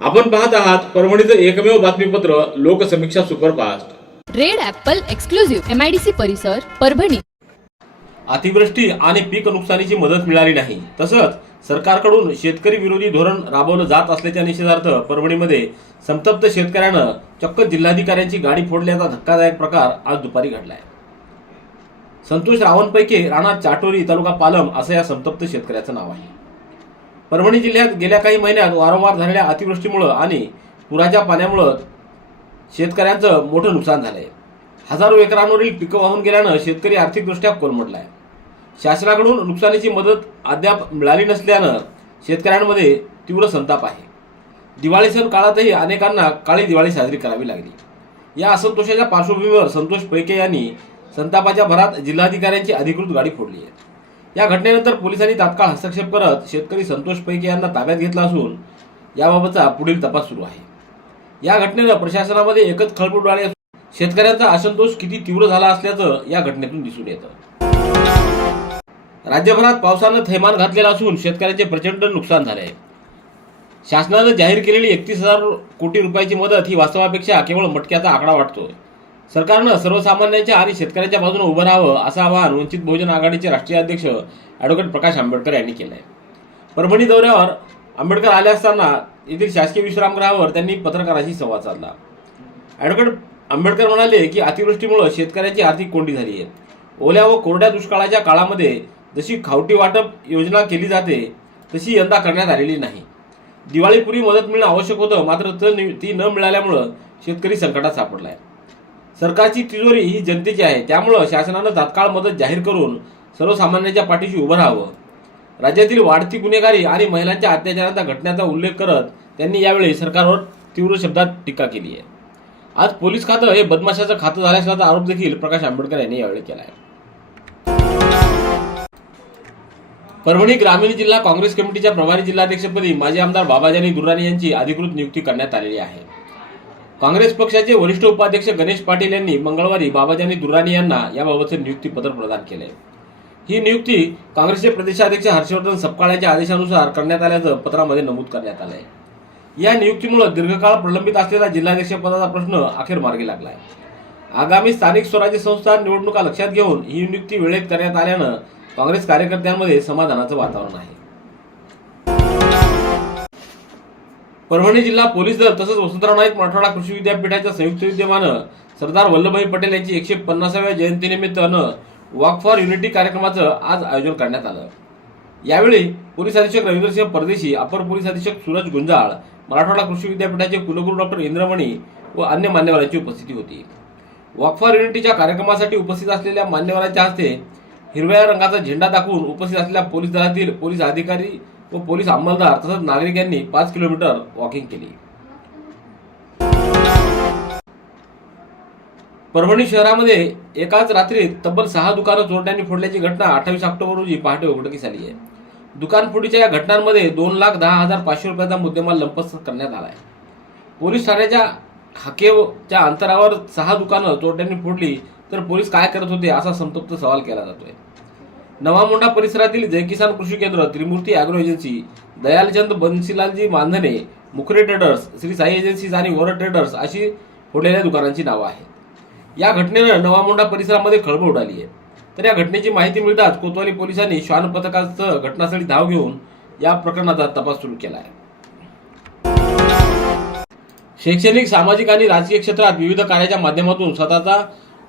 आपण पाहत आहात परभणीचं एकमेव बातमीपत्र Loksamiksha superfast. Red apple exclusive MIDC परिसर परभणी. अतिवृष्टी आणि पीक नुकसानीची मदत मिळाली नाही. तसंच सरकारकडून शेतकरी विरोधी धोरण राबवलं जात असल्याच्या निषेधार्थ परभणीमध्ये संतप्त शेतकऱ्यानं चक्क जिल्हाधिकाऱ्यांची गाडी फोडल्याचा धक्कादायक प्रकार आज दुपारी घडलाय. संतोष रावणपैकी राणा चाटोरी तालुका पालम असं या संतप्त शेतकऱ्याचं नाव आहे. परभणी जिल्ह्यात गेल्या काही महिन्यात वारंवार झालेल्या अतिवृष्टीमुळं आणि पुराच्या पाण्यामुळं शेतकऱ्यांचं मोठं नुकसान झालं आहे हजारो एकरांवरील पिकं वाहून गेल्यानं शेतकरी आर्थिकदृष्ट्या कोलमडलाय. शासनाकडून नुकसानीची मदत अद्याप मिळाली नसल्यानं शेतकऱ्यांमध्ये तीव्र संताप आहे. दिवाळी सण काळातही अनेकांना काळी दिवाळी साजरी करावी लागली. या असंतोषाच्या पार्श्वभूमीवर संतोष पैके यांनी संतापाच्या भरात जिल्हाधिकाऱ्यांची अधिकृत गाडी फोडली आहे. या घटनेनंतर पोलिसांनी तात्काळ हस्तक्षेप करत शेतकरी संतोष पैकी यांना ताब्यात घेतला असून याबाबतचा पुढील तपास सुरू आहे. या घटनेनं प्रशासनामध्ये एकच खळबळ उडाली असून शेतकऱ्यांचा असंतोष किती तीव्र झाला असल्याचं या घटनेतून दिसून येतं. राज्यभरात पावसानं थैमान घातलेलं असून शेतकऱ्यांचे प्रचंड नुकसान झाले आहे शासनानं जाहीर केलेली एकतीस हजार कोटी रुपयाची मदत ही वास्तवापेक्षा केवळ मटक्याचा आकडा वाटतो सरकारनं सर्वसामान्यांच्या आणि शेतकऱ्यांच्या बाजूने उभं राहावं असं आवाहन वंचित बहुजन आघाडीचे राष्ट्रीय अध्यक्ष ॲडव्होकेट प्रकाश आंबेडकर यांनी केलं आहे परभणी दौऱ्यावर आंबेडकर आले असताना येथील शासकीय विश्रामगृहावर त्यांनी पत्रकारांशी संवाद साधला. ॲडव्होकेट आंबेडकर म्हणाले की अतिवृष्टीमुळे शेतकऱ्यांची आर्थिक कोंडी झाली आहे. ओल्या व कोरड्या दुष्काळाच्या काळामध्ये जशी खावटी वाटप योजना केली जाते तशी यंदा करण्यात आलेली नाही. दिवाळीपूर्वी मदत मिळणं आवश्यक होतं मात्र ती न मिळाल्यामुळं शेतकरी संकटात सापडला आहे सरकारची तिजोरी ही जनतेची आहे. त्यामुळं शासनानं तात्काळ मदत जाहीर करून सर्वसामान्यांच्या पाठीशी उभं राहावं. राज्यातील वाढती गुन्हेगारी आणि महिलांच्या अत्याचाराचा घटनेचा उल्लेख करत त्यांनी यावेळी सरकारवर तीव्र शब्दात टीका केली आहे. आज पोलीस खातं हे बदमाशाचं खातं झालं असल्याचा आरोप देखील प्रकाश आंबेडकर यांनी यावेळी केला आहे परभणी ग्रामीण जिल्हा काँग्रेस कमिटीच्या प्रभारी जिल्हाध्यक्षपदी माजी आमदार बाबाजानी दुर्राणी यांची अधिकृत नियुक्ती करण्यात आलेली आहे. काँग्रेस पक्षाचे वरिष्ठ उपाध्यक्ष गणेश पाटील यांनी मंगळवारी बाबाजानी दुर्राणी यांना याबाबतचे नियुक्तीपत्र प्रदान केले. ही नियुक्ती काँग्रेसचे प्रदेशाध्यक्ष हर्षवर्धन सपकाळ यांच्या आदेशानुसार करण्यात आल्याचं पत्रामध्ये नमूद करण्यात आलं आहे या नियुक्तीमुळे दीर्घकाळ प्रलंबित असलेला जिल्हाध्यक्ष पदाचा प्रश्न अखेर मार्गी लागलाय. आगामी स्थानिक स्वराज्य संस्था निवडणुका लक्षात घेऊन ही नियुक्ती वेळेत करण्यात आल्यानं काँग्रेस कार्यकर्त्यांमध्ये समाधानाचं वातावरण आहे. परभणी जिल्हा पोलीस दल तसंच वसंतराव नाईक मराठवाडा कृषी विद्यापीठाच्या संयुक्त विद्यमानं सरदार वल्लभभाई पटेल यांची एकशे पन्नासाव्या जयंतीनिमित्तानं वॉक फॉर युनिटी कार्यक्रमाचं आज आयोजन करण्यात आलं. यावेळी पोलीस अधीक्षक रवींद्रसिंह परदेशी अपर पोलीस अधीक्षक सूरज गुंजाळ मराठवाडा कृषी विद्यापीठाचे कुलगुरू डॉक्टर इंद्रमणी व अन्य मान्यवरांची उपस्थिती होती. वॉक फॉर युनिटीच्या कार्यक्रमासाठी उपस्थित असलेल्या मान्यवरांच्या हस्ते हिरव्या रंगाचा झेंडा दाखवून उपस्थित असलेल्या पोलीस दलातील पोलीस अधिकारी व पोलीस अंमलदार तसंच नागरिकांनी पाच किलोमीटर वॉकिंग केली. परभणी शहरामध्ये एकाच रात्रीत तब्बल सहा दुकानं चोरट्यांनी फोडल्याची घटना अठ्ठावीस ऑक्टोबर रोजी पहाटे उघडकीस आली आहे. दुकान फोडीच्या या घटनांमध्ये दोन लाख दहा हजार पाचशे रुपयाचा मुद्देमाल लंपस करण्यात आला आहे. पोलीस ठाण्याच्या हाकेच्या अंतरावर सहा दुकानं चोरट्यांनी फोडली तर पोलीस काय करत होते असा संतप्त सवाल केला जातोय. नवामोंडा परिसरातील Jai Kisan Krushi Kendra Trimurti agro agency Dayalchand Bansilalji Mandhane Mukhare traders Shri Sai agencies आणि वोर ट्रेडर्स अशी फोडलेल्या दुकानांची नावं आहेत. या घटनेनं नवामोंडा परिसरामध्ये खळबळ उडाली आहे. तर या घटनेची माहिती मिळताच कोतवाली पोलिसांनी श्वान पथकासह घटनास्थळी धाव घेऊन या प्रकरणाचा तपास सुरू केला आहे. शैक्षणिक सामाजिक आणि राजकीय क्षेत्रात विविध कार्याच्या माध्यमातून स्वतःचा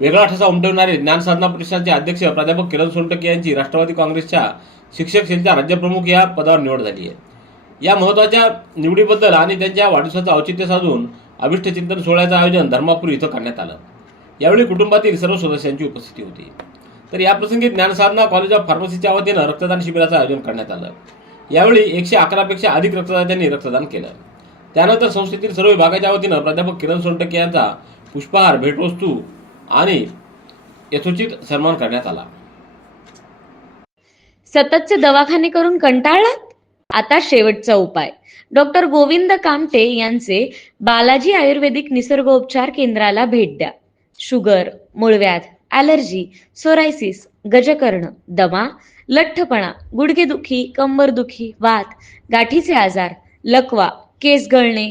वेगळा ठसा उमटवणारे ज्ञानसाधना प्रतिष्ठानचे अध्यक्ष प्राध्यापक किरण सोनटके यांची राष्ट्रवादी काँग्रेसच्या शिक्षक सेलच्या राज्यप्रमुख या पदावर निवड झाली आहे. या महत्त्वाच्या निवडीबद्दल आणि त्यांच्या वाढदिवसाचं औचित्य साधून अभिष्टचिंतन सोहळ्याचं आयोजन धर्मापूर इथं करण्यात आलं. यावेळी कुटुंबातील सर्व सदस्यांची उपस्थिती होती. तर याप्रसंगी ज्ञानसाधना कॉलेज ऑफ फार्मसीच्या वतीनं रक्तदान शिबिराचं आयोजन करण्यात आलं. यावेळी एकशे अकरापेक्षा अधिक रक्तदात्यांनी रक्तदान केलं. त्यानंतर संस्थेतील सर्व विभागाच्या वतीनं प्राध्यापक किरण सोनटके यांचा पुष्पहार भेटवस्तू आणि यथोचित सन्मान करण्यात आला. सततचे दवाखाने करून कंटाळलात? आता शेवटचा उपाय. डॉक्टर गोविंद कामटे यांचे बालाजी आयुर्वेदिक निसर्गोपचार केंद्राला भेट द्या. शुगर मूळव्याध ॲलर्जी सोरायसिस गजकर्ण दमा लठ्ठपणा गुडघेदुखी कंबरदुखी वात गाठीचे आजार लकवा केस गळणे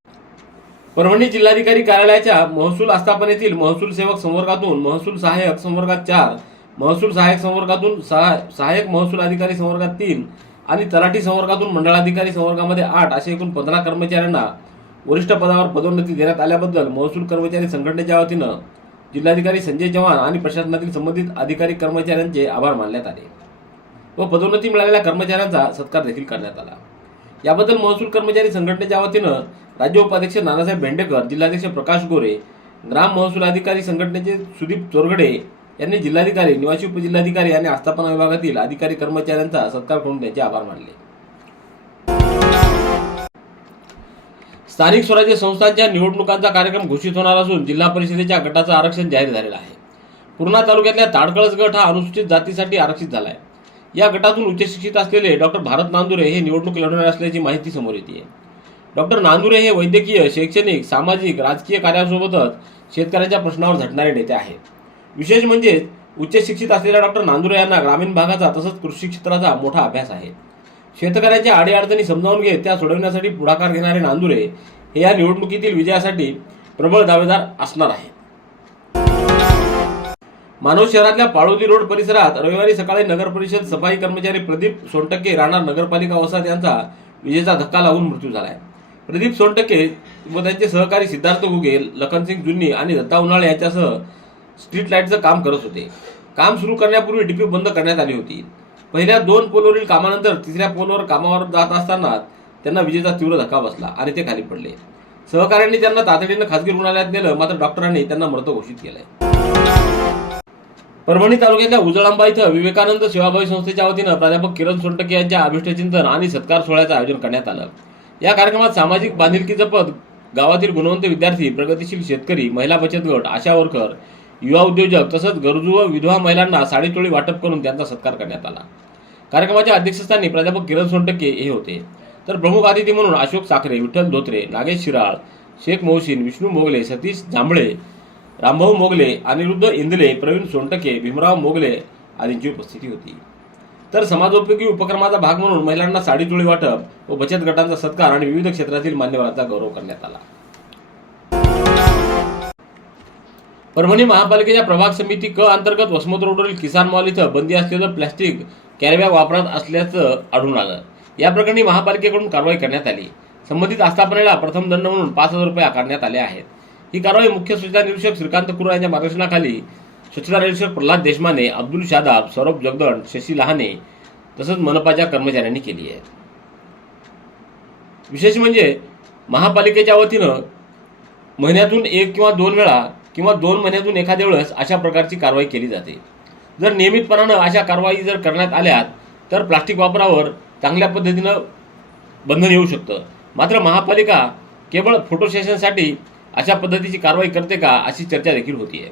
Parbhani जिल्हाधिकारी कार्यालयाच्या महसूल आस्थापनेतील महसूल सेवक संवर्गातून महसूल सहाय्यक संवर्गात चार महसूल सहाय्यक संवर्गातून सहा सहाय्यक महसूल अधिकारी संवर्गात तीन आणि तलाठी संवर्गातून मंडळाधिकारी संवर्गामध्ये आठ असे एकूण पंधरा कर्मचाऱ्यांना वरिष्ठ पदावर पदोन्नती देण्यात आल्याबद्दल महसूल कर्मचारी संघटनेच्या वतीनं जिल्हाधिकारी संजय चव्हाण आणि प्रशासनातील संबंधित अधिकारी कर्मचाऱ्यांचे आभार मानण्यात आले व पदोन्नती मिळालेल्या कर्मचाऱ्यांचा सत्कार देखील करण्यात आला. याबद्दल महसूल कर्मचारी संघटनेच्या वतीनं राज्य उपाध्यक्ष नानासाहेब भेंडेकर जिल्हाध्यक्ष प्रकाश गोरे ग्राम महसूल अधिकारी संघटनेचे सुदीप चोरगडे यांनी जिल्हाधिकारी निवासी उपजिल्हाधिकारी आणि आस्थापना विभागातील अधिकारी कर्मचाऱ्यांचा सत्कार करून त्यांचे आभार मानले. स्थानिक स्वराज्य संस्थांच्या निवडणुकांचा कार्यक्रम घोषित होणार असून जिल्हा परिषदेच्या गटाचं आरक्षण जाहीर झालेलं आहे. पूर्णा तालुक्यातल्या ताडकळस गट हा अनुसूचित जातीसाठी आरक्षित झाला आहे या गटातून उच्च शिक्षित असलेले डॉक्टर भारत नांदुरे हे निवडणूक लढवणार असल्याची माहिती समोर येते डॉक्टर नांदुरे हे वैद्यकीय शैक्षणिक सामाजिक राजकीय कार्यासोबतच शेतकऱ्यांच्या प्रश्नावर झटणारे नेते आहेत. विशेष म्हणजे उच्च शिक्षित असलेल्या डॉक्टर नांदुरे यांना ग्रामीण भागाचा तसंच कृषी क्षेत्राचा मोठा अभ्यास आहे. शेतकऱ्यांच्या अडीअडचणी समजावून घेत त्या सोडवण्यासाठी पुढाकार घेणारे नांदुरे हे या निवडणुकीतील विजयासाठी प्रबळ दावेदार असणार आहे मानव शहरातल्या पाळोदी रोड परिसरात रविवारी सकाळी नगर परिषद सफाई कर्मचारी प्रदीप सोनटक्के राहणार नगरपालिका वसाहत यांचा विजेचा धक्का लागून मृत्यू झाला आहे प्रदीप सोनटके व त्यांचे सहकारी सिद्धार्थ घुगे लखनसिंग जुन्नी आणि दत्ता उन्हाळे यांच्यासह स्ट्रीट लाईटचं काम करत होते. काम सुरू करण्यापूर्वी डीपी बंद करण्यात आली होती. पहिल्या दोन पोलवरील कामानंतर तिसऱ्या पोलवर कामावर जात असताना त्यांना विजेचा तीव्र धक्का बसला आणि ते खाली पडले. सहकाऱ्यांनी त्यांना तातडीनं खासगी रुग्णालयात नेलं मात्र डॉक्टरांनी त्यांना मृत घोषित केलंय. परभणी तालुक्यातल्या उजळांबा इथं विवेकानंद सेवाभावी संस्थेच्या वतीनं प्राध्यापक किरण सोनटके यांच्या अभिष्टचिंतन आणि सत्कार सोहळ्याचं आयोजन करण्यात आलं. या कार्यक्रमात सामाजिक बांधिलकी जपत गावातील गुणवंत विद्यार्थी प्रगतिशील शेतकरी महिला बचत गट आशा वर्कर युवा उद्योजक तसंच गरजू व विधवा महिलांना साडीचोळी वाटप करून त्यांचा सत्कार करण्यात आला. कार्यक्रमाच्या अध्यक्षस्थानी प्राध्यापक किरण सोनटके हे होते. तर प्रमुख अतिथी म्हणून अशोक साखरे विठ्ठल धोत्रे नागेश शिराळ शेख मोहसिन विष्णू मोगले सतीश जांभळे रामभाऊ मोगले अनिरुद्ध इंदले प्रवीण सोनटके भीमराव मोगले आदींची उपस्थिती होती. तर समाजोपयोगी उपक्रमाचा भाग म्हणून महिलांना साडी चोळी वाटप व बचत गटांचा सत्कार आणि विविध क्षेत्रातील मान्यवरांचा गौरव करण्यात आला. परभणी महापालिकेच्या प्रभाग समिती क अंतर्गत वसमत रोडवरील किसान मॉल इथं बंदी असलेलं प्लॅस्टिक कॅरीबॅग वापरात असल्याचं आढळून आलं. या प्रकरणी महापालिकेकडून कारवाई करण्यात आली. संबंधित आस्थापनेला प्रथम दंड म्हणून पाच हजार रुपये आकारण्यात आले आहेत. ही कारवाई मुख्य सूचना निरीक्षक श्रीकांत कुरा यांच्या मार्गदर्शनाखाली स्वच्छता निरीक्षक प्रल्हाद देशमाने अब्दुल शादाब सौरभ जगदण शशी लहाने तसंच मनपाच्या कर्मचाऱ्यांनी केली आहे विशेष म्हणजे महापालिकेच्या वतीनं महिन्यातून एक किंवा दोन वेळा किंवा दोन महिन्यातून एखाद्या वेळेस अशा प्रकारची कारवाई केली जाते. जर नियमितपणानं अशा कारवाई जर करण्यात आल्या तर प्लास्टिक वापरावर चांगल्या पद्धतीनं बंधन येऊ शकतं. मात्र महापालिका केवळ फोटो सेशनसाठी अशा पद्धतीची कारवाई करते का अशी चर्चा देखील होती आहे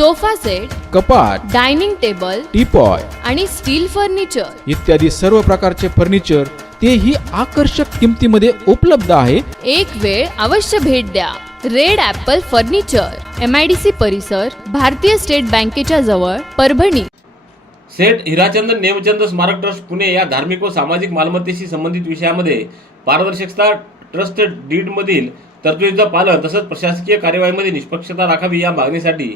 sofa set कपाट डायनिंग टेबल टीपॉय आणि स्टील फर्निचर. इत्यादी सर्व प्रकारचे फर्निचर तेही आकर्षक किमतीमध्ये उपलब्ध आहे. एक वेळ अवश्य भेट द्या. Red apple furniture M I D C परिसर भारतीय स्टेट बँकेच्या जवळ परभणी. सेठ हिराचंदन नेमचंद स्मारक ट्रस्ट पुणे या धार्मिक व सामाजिक मालमत्तेशी संबंधित विषयामध्ये पारदर्शकता ट्रस्ट डीडमधील तरतुदीचं पालन तसंच प्रशासकीय कार्यवाहीमध्ये निष्पक्षता राखावी या मागणीसाठी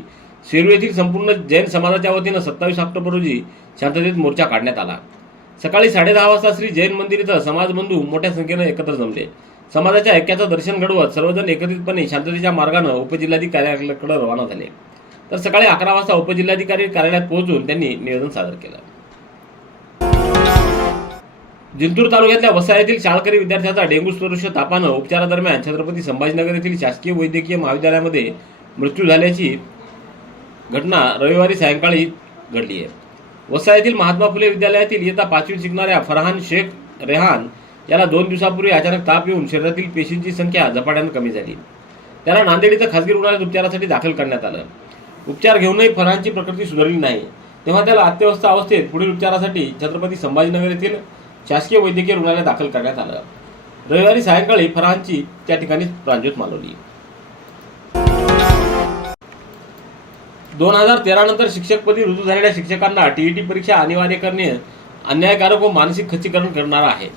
सेलू येथील संपूर्ण जैन समाजाच्या वतीनं सत्तावीस ऑक्टोबर रोजी शांततेत मोर्चा काढण्यात आला. सकाळी साडेदहा वाजता श्री जैन मंदिर इथं समाजबंधू मोठ्या संख्येनं एकत्र जमले. समाजाच्या ऐक्याचं दर्शन घडवत सर्वजण एकत्रितपणे शांततेच्या मार्गानं उपजिल्हाधिकारी कार्यालयाकडे रवाना झाले. तर सकाळी अकरा वाजता उपजिल्हाधिकारी कार्यालयात पोहोचून त्यांनी निवेदन सादर केलं. जिंतूर तालुक्यातल्या वसा येथील शाळकरी विद्यार्थ्याचा डेंग्यू सदृश्य तापानं उपचारादरम्यान छत्रपती संभाजीनगर येथील शासकीय वैद्यकीय महाविद्यालयामध्ये मृत्यू झाल्याची घटना रविवारी सायंकाळी घडली आहे. वसा येथील महात्मा फुले विद्यालयातील इयत्ता पाचवीत शिकणाऱ्या फरहान शेख रेहान याला दोन दिवसापूर्वी अचानक ताप येऊन शरीरातील पेशींची संख्या झपाट्यानं कमी झाली. त्याला नांदेड इथं खासगी रुग्णालयात उपचारासाठी दाखल करण्यात आलं. उपचार घेऊनही फरहानची प्रकृती सुधारली नाही. तेव्हा त्याला अत्यवस्थ अवस्थेत पुढील उपचारासाठी छत्रपती संभाजीनगर येथील शासकीय वैद्यकीय रुग्णालयात दाखल करण्यात आलं. रविवारी सायंकाळी फरहानची त्या ठिकाणी प्राणज्योत मालवली. दोन हजार तेरा नंतर शिक्षकपदी रुजू झालेल्या शिक्षकांना टीईटी परीक्षा अनिवार्य करणे अन्यायकारक व मानसिक खच्चीकरण करणार आहे.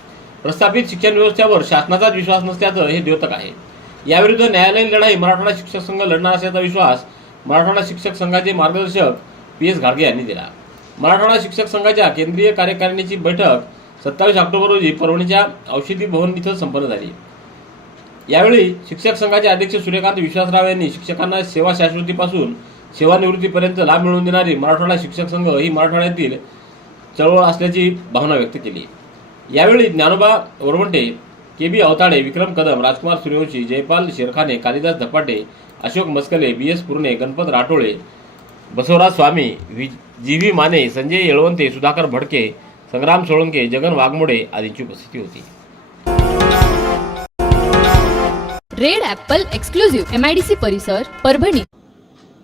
प्रस्थापित शिक्षण व्यवस्थेवर शासनाचाच विश्वास नसल्याचं हे द्योतक आहे. याविरुद्ध न्यायालयीन लढाई मराठवाडा शिक्षक संघ लढणार असल्याचा विश्वास मराठवाडा शिक्षक संघाचे मार्गदर्शक पी एस घाडगे यांनी दिला. मराठवाडा शिक्षक संघाच्या केंद्रीय कार्यकारिणीची बैठक सत्तावीस ऑक्टोबर रोजी परभणीच्या औषधी भवन इथं संपन्न झाली. यावेळी शिक्षक संघाचे अध्यक्ष सूर्यकांत विश्वासराव यांनी शिक्षकांना सेवा शाश्वतीपासून सेवानिवृत्तीपर्यंत लाभ मिळवून देणारी मराठवाडा शिक्षक संघ ही मराठवाड्यातील चळवळ असल्याची भावना व्यक्त केली. यावेळी ज्ञानोबा वरवंटे के बी अवताडे विक्रम कदम राजकुमार Suryavanshi Jaypal Sherkhane Kalidas Dhapate Ashok Maskale B S Purane Ganpat Rathole Basavraj Swami V G V Mane Sanjay Yelwante Sudhakar Bhadke Sangram Solanke Jagan Waghmode आदींची उपस्थिती होती. Red apple exclusive M I D C Parbhani Parbhani.